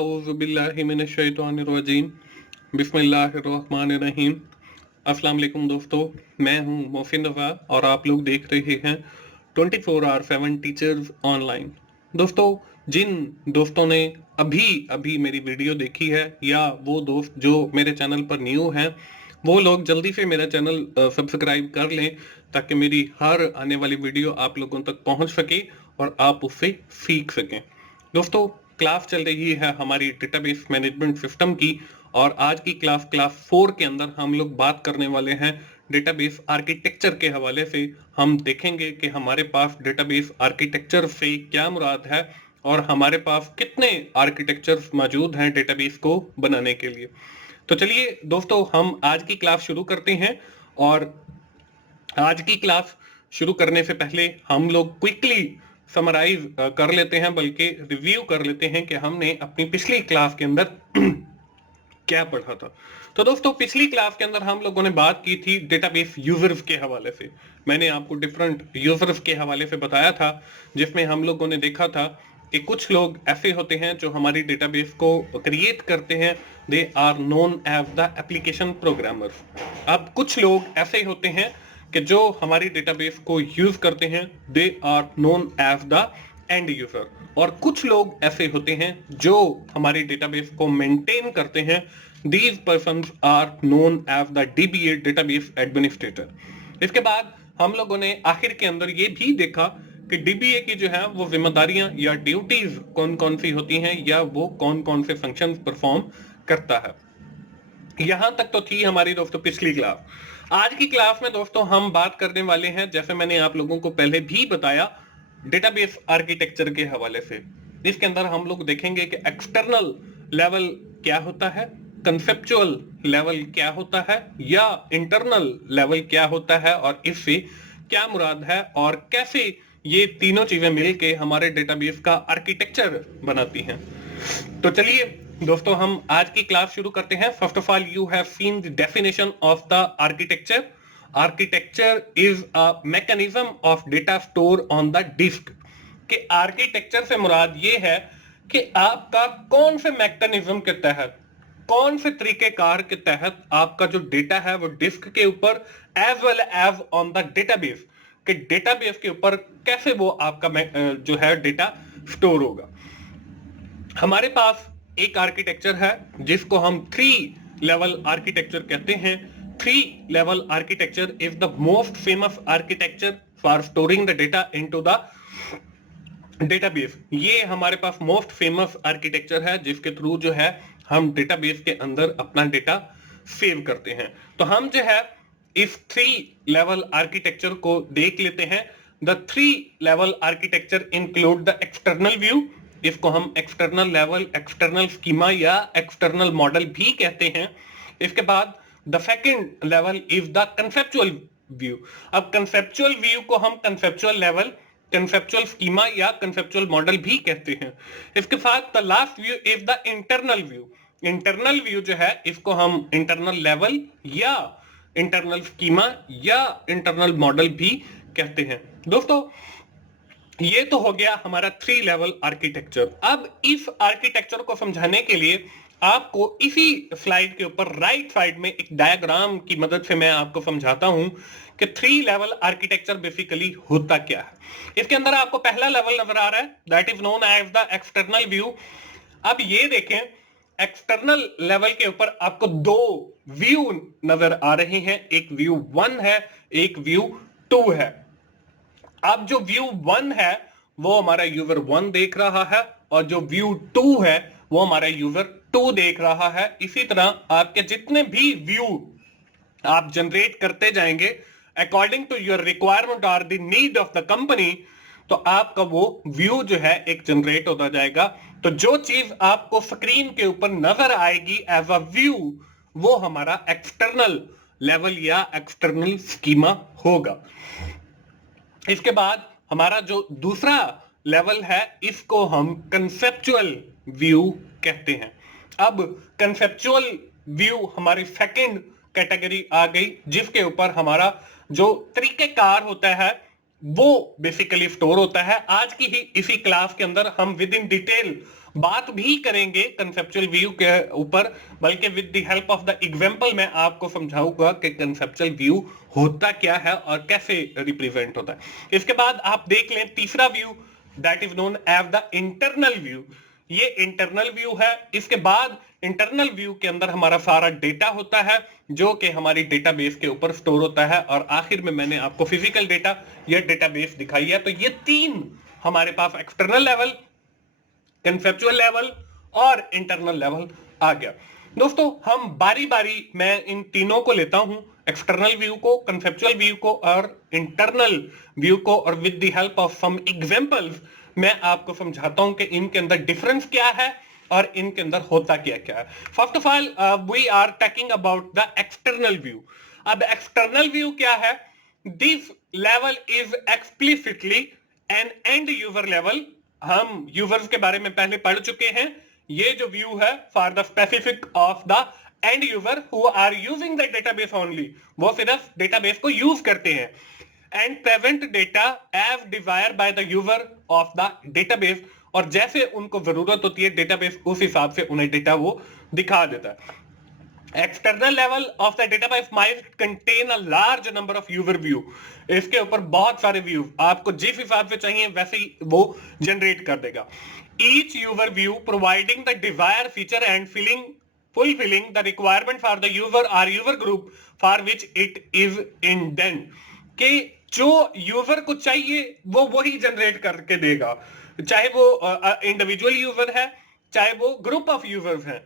आऊज़ु बिल्लाहि मिनश शैतानिर रजीम बिस्मिल्लाहिर्रहमानिर्रहीम। अस्सलाम वालेकुम दोस्तों, मैं हूं मोहसिन रज़ा और आप लोग देख रहे हैं 24/7 टीचर्स ऑनलाइन। दोस्तों, जिन दोस्तों ने अभी अभी मेरी वीडियो देखी है या वो दोस्त जो मेरे चैनल पर न्यू हैं, वो लोग जल्दी से मेरा चैनल सब्सक्राइब कर लें ताकि मेरी हर आने वाली वीडियो आप लोगों तक पहुंच सके और आप उससे सीख सकें। दोस्तों, क्लास चल रही है हमारी डेटाबेस मैनेजमेंट सिस्टम की और आज की क्लास 4 के अंदर हम लोग बात करने वाले हैं डेटाबेस आर्किटेक्चर के हवाले से। हम देखेंगे कि हमारे पास डेटाबेस आर्किटेक्चर से क्या मुराद है और हमारे पास कितने आर्किटेक्चर्स मौजूद हैं डेटाबेस को बनाने के लिए। तो चलिए दोस्तों, हम आज की क्लास शुरू करते हैं। और आज की क्लास शुरू करने से पहले हम लोग क्विकली समराइज कर लेते हैं, बल्कि रिव्यू कर लेते हैं कि हमने अपनी पिछली क्लास के अंदर क्या पढ़ा था। तो दोस्तों, पिछली क्लास के अंदर हम लोगों ने बात की थी डेटाबेस यूजर्स के हवाले से। मैंने आपको डिफरेंट यूजर्स के हवाले से बताया था, जिसमें हम लोगों ने देखा था कि कुछ लोग ऐसे होते हैं जो हमारी डेटाबेस को क्रिएट करते हैं, they are known as the application programmers. अब कुछ लोग ऐसे होते हैं कि जो हमारी डेटाबेस को यूज करते हैं, they are known as the end user. और कुछ लोग ऐसे होते हैं जो हमारी डेटाबेस को मेंटेन करते हैं, these persons are known as the DBA database administrator. इसके बाद हम लोगों ने आखिर के अंदर ये भी देखा कि डीबीए की जो है वो जिम्मेदारियां या ड्यूटीज कौन कौन सी होती हैं या वो कौन कौन से फंक्शंस परफॉर्म करता है। यहां तक तो थी हमारी दोस्तों पिछली क्लास। आज की क्लास में दोस्तों हम बात करने वाले हैं, जैसे मैंने आप लोगों को पहले भी बताया, डेटाबेस आर्किटेक्चर के हवाले से। इसके अंदर हम लोग देखेंगे कि एक्सटर्नल लेवल क्या होता है, कंसेप्चुअल लेवल क्या होता है या इंटरनल लेवल क्या होता है और इससे क्या मुराद है और कैसे ये तीनों चीजें मिलके हमारे डेटाबेस का आर्किटेक्चर बनाती हैं। तो चलिए दोस्तों, हम आज की क्लास शुरू करते हैं। First of all, you have seen the definition of the architecture. Architecture is a mechanism of data store on the disk. कि आर्किटेक्चर से मुराद ये है कि आपका कौन से मैकेनिज्म के तहत, कौन से तरीकेकार के तहत आपका जो डेटा है वो डिस्क के ऊपर as well as on the database, कि डेटाबेस के ऊपर कैसे वो आपका जो है डेटा स्टोर होगा। हमारे पास एक आर्किटेक्चर है जिसको हम 3 लेवल आर्किटेक्चर कहते हैं। 3 level architecture is the most famous architecture for storing the data into the database. ये हमारे पास मोस्ट फेमस आर्किटेक्चर है जिसके थ्रू जो है हम डेटाबेस के अंदर अपना डेटा सेव करते हैं। तो हम जो है इस 3 लेवल आर्किटेक्चर को देख लेते हैं। The 3 level architecture include the external view. इसको हम एक्सटर्नल लेवल, एक्सटर्नल स्कीमा या एक्सटर्नल मॉडल भी कहते हैं। इसके बाद the second level is the conceptual view. अब कंसेप्चुअल व्यू को हम कंसेप्चुअल लेवल, कंसेप्चुअल स्कीमा या कंसेप्चुअल मॉडल भी कहते हैं। इसके साथ the last view is the internal view. Internal view जो है इसको हम इंटरनल लेवल या इंटरनल स्कीमा या इंटरनल मॉडल भी कहते हैं। दोस्तों, ये तो हो गया हमारा 3 लेवल आर्किटेक्चर। अब इस आर्किटेक्चर को समझाने के लिए आपको इसी स्लाइड के ऊपर राइट साइड में एक डायग्राम की मदद से मैं आपको समझाता हूं कि 3 लेवल आर्किटेक्चर बेसिकली होता क्या है। इसके अंदर आपको पहला लेवल नजर आ रहा है, that is known as the external view. अब ये देखें, एक्सटर्नल लेवल के ऊपर आपको 2 व्यू नजर आ रहे हैं, एक व्यू 1 है, एक व्यू 2 है। अब जो व्यू 1 है वो हमारा यूजर 1 देख रहा है और जो व्यू 2 है वो हमारा यूजर 2 देख रहा है। इसी तरह आपके जितने भी व्यू आप जनरेट करते जाएंगे अकॉर्डिंग टू योर रिक्वायरमेंट और the need of the company, तो आपका वो व्यू जो है एक जनरेट होता जाएगा। तो जो चीज आपको स्क्रीन के ऊपर नजर आएगी एज अ व्यू, वो हमारा एक्सटर्नल लेवल या एक्सटर्नल स्कीमा होगा। इसके बाद हमारा जो दूसरा लेवल है इसको हम कंसेप्चुअल व्यू कहते हैं। अब कंसेप्चुअल व्यू हमारी सेकंड कैटेगरी आ गई, जिसके ऊपर हमारा जो तरीकेकार होता है वो बेसिकली स्टोर होता है। आज की ही इसी क्लास के अंदर हम विद इन डिटेल बात भी करेंगे कंसेप्चुअल व्यू के ऊपर, बल्कि with the help of the example मैं आपको समझाऊंगा कि कंसेप्चुअल व्यू होता क्या है और कैसे रिप्रेजेंट होता है। इसके बाद आप देख लें तीसरा view, that is known as the internal view. ये इंटरनल व्यू है। इसके बाद इंटरनल व्यू के अंदर हमारा सारा डेटा होता है जो कि हमारी डेटाबेस के ऊपर स्टोर होता है, और आखिर में मैंने आपको फिजिकल डेटा या डेटाबेस दिखाई है। तो ये तीन हमारे पास एक्सटर्नल लेवल, कंसेप्चुअल लेवल और इंटरनल लेवल आ गया। दोस्तों हम बारी बारी मैं इन तीनों को लेता हूं, एक्सटर्नल व्यू को, कंसेप्चुअल व्यू को और इंटरनल व्यू को, और with the help of some examples मैं आपको समझाता हूं कि इनके अंदर डिफरेंस क्या है और इनके अंदर होता क्या क्या है। First of all we are talking about the external view. अब एक्सटर्नल व्यू क्या है? This level is explicitly an end user level. हम यूजर्स के बारे में पहले पढ़ चुके हैं। ये जो व्यू है for the specific of the end user who are using the database only, वो सिर्फ डेटाबेस को यूज करते हैं। And present data as desire by the user of the database, और जैसे उनको जरूरत होती है डेटाबेस उस हिसाब से उन्हें डेटा वो दिखा देता है। External level of the database might contain a large number of user view. इसके ऊपर बहुत सारे व्यू आपको जिस हिसाब से चाहिए वैसे ही वो जनरेट कर देगा। Each user view providing the desire feature and fulfilling the requirement for the user or user group for which it is intended, कि जो यूजर को चाहिए वो वही जनरेट करके देगा, चाहे वो इंडिविजुअल यूजर है चाहे वो ग्रुप ऑफ यूजर्स हैं।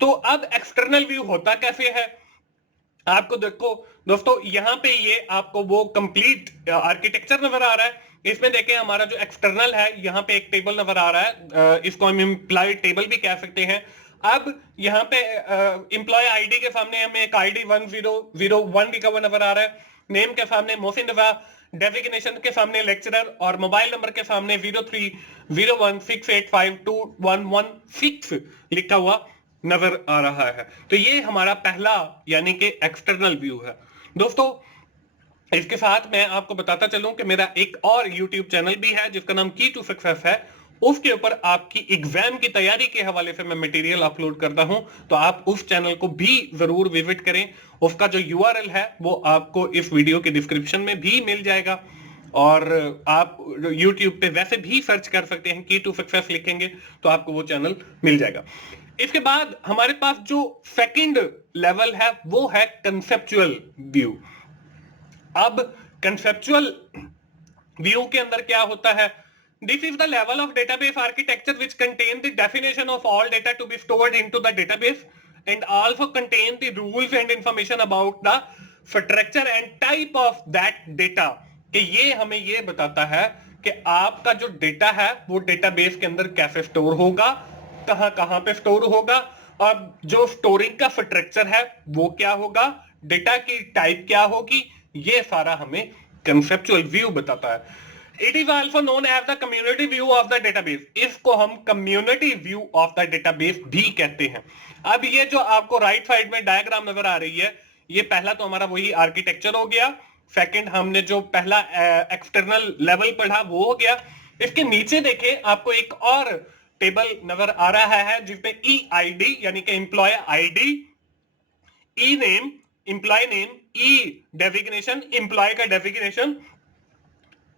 तो अब एक्सटर्नल व्यू होता कैसे है? आपको देखो दोस्तों, यहां पे ये आपको वो कंप्लीट आर्किटेक्चर नजर आ रहा है। इसमें देखें हमारा जो एक्सटर्नल है, यहाँ पे एक टेबल नजर आ रहा है, इसको हम एम्प्लॉय टेबल भी कह सकते हैं। अब यहाँ पे एम्प्लॉय आईडी के सामने हमें एक आईडी 1001 लिखा हुआ नजर आ रहा है, नेम के सामने मोहसिन रजा, डेजिग्नेशन के सामने लेक्चरर, और मोबाइल नंबर के सामने 0301685211 लिखा हुआ नजर आ रहा है। तो ये हमारा पहला यानी कि एक्सटर्नल व्यू है। दोस्तों इसके साथ मैं आपको बताता चलूं कि मेरा एक और YouTube चैनल भी है जिसका नाम की टू सक्सेस है। उसके ऊपर आपकी एग्जाम की तैयारी के हवाले से मैं मटेरियल अपलोड करता हूं, तो आप उस चैनल को भी जरूर विजिट करें। उसका जो URL है वो आपको इस वीडियो के डिस्क्रिप्शन में भी मिल जाएगा, और आप YouTube पे वैसे भी सर्च कर सकते हैं, की टू सक्सेस लिखेंगे तो आपको वो चैनल मिल जाएगा। इसके बाद हमारे पास जो सेकंड लेवल है वो है कंसेप्चुअल व्यू। अब कंसेप्चुअल व्यू के अंदर क्या होता है? This is the level of database architecture which contain the definition of all data to be stored into the database and also contain the rules and information about the structure and type of that data. कि ये हमें ये बताता है कि आपका जो data है वो डेटाबेस के अंदर कैसे स्टोर होगा, कहां कहां पे स्टोर होगा, और जो स्टोरिंग का स्ट्रक्चर है वो क्या होगा, डेटा की टाइप क्या होगी, ये सारा हमें कंसेप्चुअल व्यू बताता है। It is also known as the community view of the database. इसको हम community view of the database भी कहते हैं। अब ये जो आपको राइट साइड में डायग्राम नजर आ रही है, ये पहला तो हमारा वही आर्किटेक्चर हो गया। सेकंड हमने जो पहला एक्सटर्नल लेवल पढ़ा वो हो गया। इसके नीचे देखें आपको एक और टेबल नजर आ रहा है जिसमें EID यानी कि एम्प्लॉय आईडी, ई नेम एम्प्लॉय नेम, ई डेजिग्नेशन एम्प्लॉय का डेजिग्नेशन,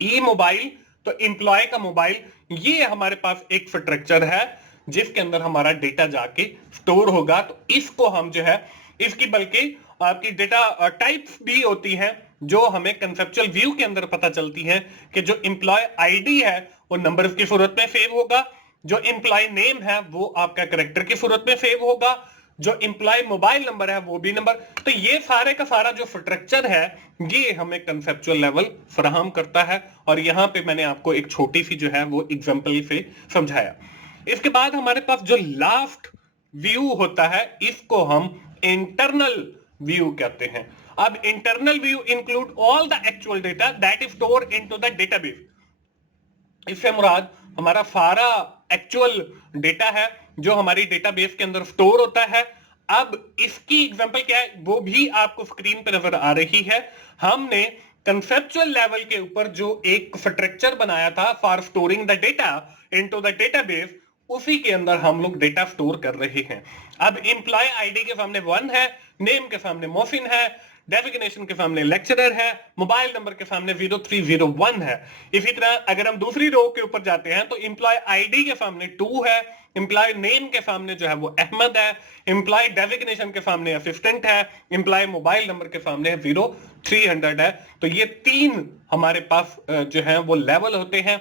ई मोबाइल तो एम्प्लॉय का मोबाइल। ये हमारे पास एक स्ट्रक्चर है जिसके अंदर हमारा डेटा जाके स्टोर होगा। तो इसको हम जो है इसकी बल्कि आपकी डेटा टाइप्स भी होती हैं जो हमें कंसेप्चुअल व्यू के अंदर पता चलती हैं कि जो एम्प्लॉय आईडी है वो नंबर की सूरत में सेव होगा, जो एम्प्लॉय नेम है वो आपका कैरेक्टर की सूरत में सेव होगा, जो एम्प्लॉय मोबाइल नंबर है वो भी नंबर। तो ये सारे का सारा जो स्ट्रक्चर है ये हमें कंसेप्चुअल लेवल फराहम करता है, और यहां पे मैंने आपको एक छोटी सी जो है वो एग्जांपल से समझाया। इसके बाद हमारे पास जो लास्ट व्यू होता है इसको हम इंटरनल व्यू कहते हैं। अब internal view include all the actual data that is stored into the database. इससे मुराद हमारा सारा एक्चुअल डेटा है जो हमारी डेटाबेस के अंदर स्टोर होता है। अब इसकी एग्जांपल क्या है वो भी आपको स्क्रीन पर नजर आ रही है। हमने कंसेप्चुअल लेवल के ऊपर जो एक स्ट्रक्चर बनाया था for storing the data into the database, उसी के अंदर हम लोग डेटा स्टोर कर रहे हैं। अब एम्प्लॉय आईडी के सामने 1 है, नेम के सामने मोहसिन है, डेजिग्नेशन के सामने लेक्चरर है, मोबाइल नंबर के सामने 0301 है। इसी तरह अगर हम दूसरी रो के ऊपर जाते हैं तो एम्प्लॉय आईडी के सामने 2 है, एम्प्लॉय नेम के सामने जो है वो अहमद है, एम्प्लॉय डेजिग्नेशन के सामने असिस्टेंट है, एम्प्लॉय मोबाइल नंबर के सामने 0300 है। तो ये 3 हमारे पास जो है वो लेवल होते हैं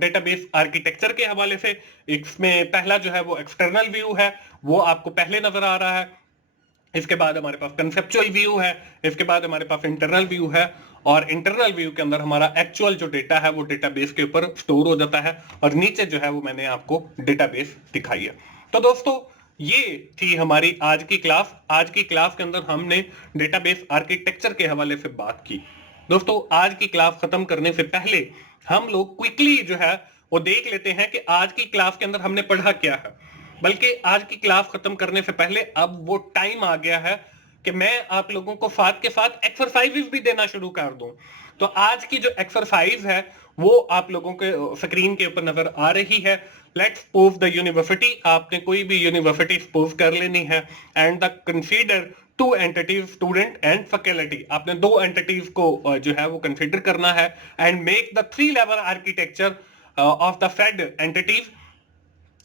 डेटाबेस आर्किटेक्चर के हवाले से। इसमें पहला जो है वो एक्सटर्नल व्यू है, वो आपको पहले नजर आ रहा है। इसके बाद हमारे पास कंसेप्चुअल व्यू है, इसके बाद हमारे पास इंटरनल व्यू है, और इंटरनल व्यू के अंदर हमारा एक्चुअल जो डेटा है वो डेटाबेस के ऊपर स्टोर हो जाता है, और नीचे जो है वो मैंने आपको डेटाबेस दिखाई है। तो दोस्तों ये थी हमारी आज की क्लास। आज की क्लास के अंदर हमने डेटाबेस आर्किटेक्चर के हवाले से बात की। दोस्तों आज की क्लास खत्म करने से पहले हम लोग क्विकली जो है वो देख लेते हैं कि आज की क्लास के अंदर हमने पढ़ा क्या है। बल्कि आज की क्लास खत्म करने से पहले अब वो टाइम आ गया है कि मैं आप लोगों को साथ के साथ एक्सरसाइजेस भी देना शुरू कर दूं। तो आज की जो एक्सरसाइज है वो आप लोगों के स्क्रीन के ऊपर नजर आ रही है। लेट्स सपोज द यूनिवर्सिटी, आपने कोई भी यूनिवर्सिटी सपोज कर लेनी है, and the consider 2 entities student and faculty. आपने 2 एंटिटीज को जो है वो कंसीडर करना है, and make the 3 level architecture of the fed entities.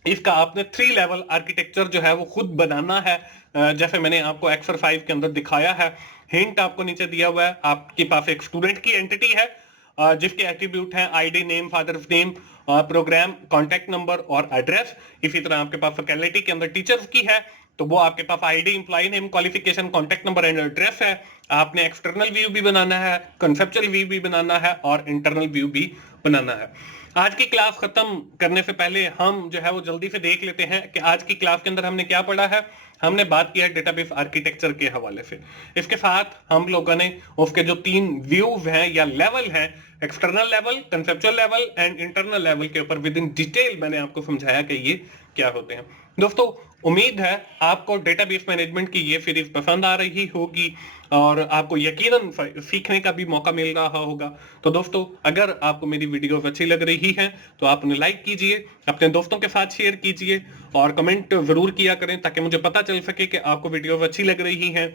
इसका आपने 3 लेवल आर्किटेक्चर जो है वो खुद बनाना है, जैसे मैंने आपको एक्सरसाइज के अंदर दिखाया है। हिंट आपको नीचे दिया हुआ है, आपके पास एक स्टूडेंट की एंटिटी है जिसके एट्रीब्यूट हैं ID, name, father's name, program, contact number और एड्रेस। इसी तरह आपके पास फैकल्टी के अंदर टीचर्स की है, तो वो आपके पास ID, employ name, qualification, contact number and address है। आपने एक्सटर्नल व्यू भी बनाना है, कंसेप्चुअल व्यू भी बनाना है, और इंटरनल व्यू भी बनाना है। आज की क्लास खत्म करने से पहले हम जो है वो जल्दी से देख लेते हैं कि आज की क्लास के अंदर हमने क्या पढ़ा है। हमने बात किया है डेटाबेस आर्किटेक्चर के हवाले से। इसके साथ हम लोगों ने उसके जो 3 व्यूज हैं या लेवल हैं, external level, conceptual level and internal level के ऊपर विद इन डिटेल मैंने आपको समझाया कि ये क्या होते हैं। दोस्तों उम्मीद है आपको डेटाबेस मैनेजमेंट की ये सीरीज पसंद आ रही होगी और आपको यकीनन सीखने का भी मौका मिल रहा होगा। तो दोस्तों अगर आपको मेरी वीडियोस अच्छी लग रही हैं तो आप उन्हें लाइक कीजिए, अपने दोस्तों के साथ शेयर कीजिए, और कमेंट जरूर किया करें ताकि मुझे पता चल सके कि आपको वीडियोस अच्छी लग रही हैं।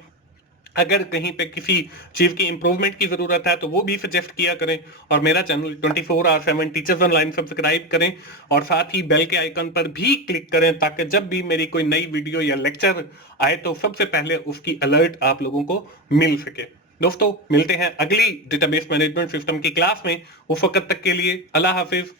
अगर कहीं पे किसी चीज की इंप्रूवमेंट की जरूरत है तो वो भी सजेस्ट किया करें, और मेरा चैनल 24/7 टीचर्स ऑनलाइन सब्सक्राइब करें, और साथ ही बेल के आइकन पर भी क्लिक करें ताकि जब भी मेरी कोई नई वीडियो या लेक्चर आए तो सबसे पहले उसकी अलर्ट आप लोगों को मिल सके। दोस्तों मिलते हैं अगली डेटाबेस मैनेजमेंट सिस्टम की क्लास में। उस वक्त तक के लिए अल्लाह हाफिज।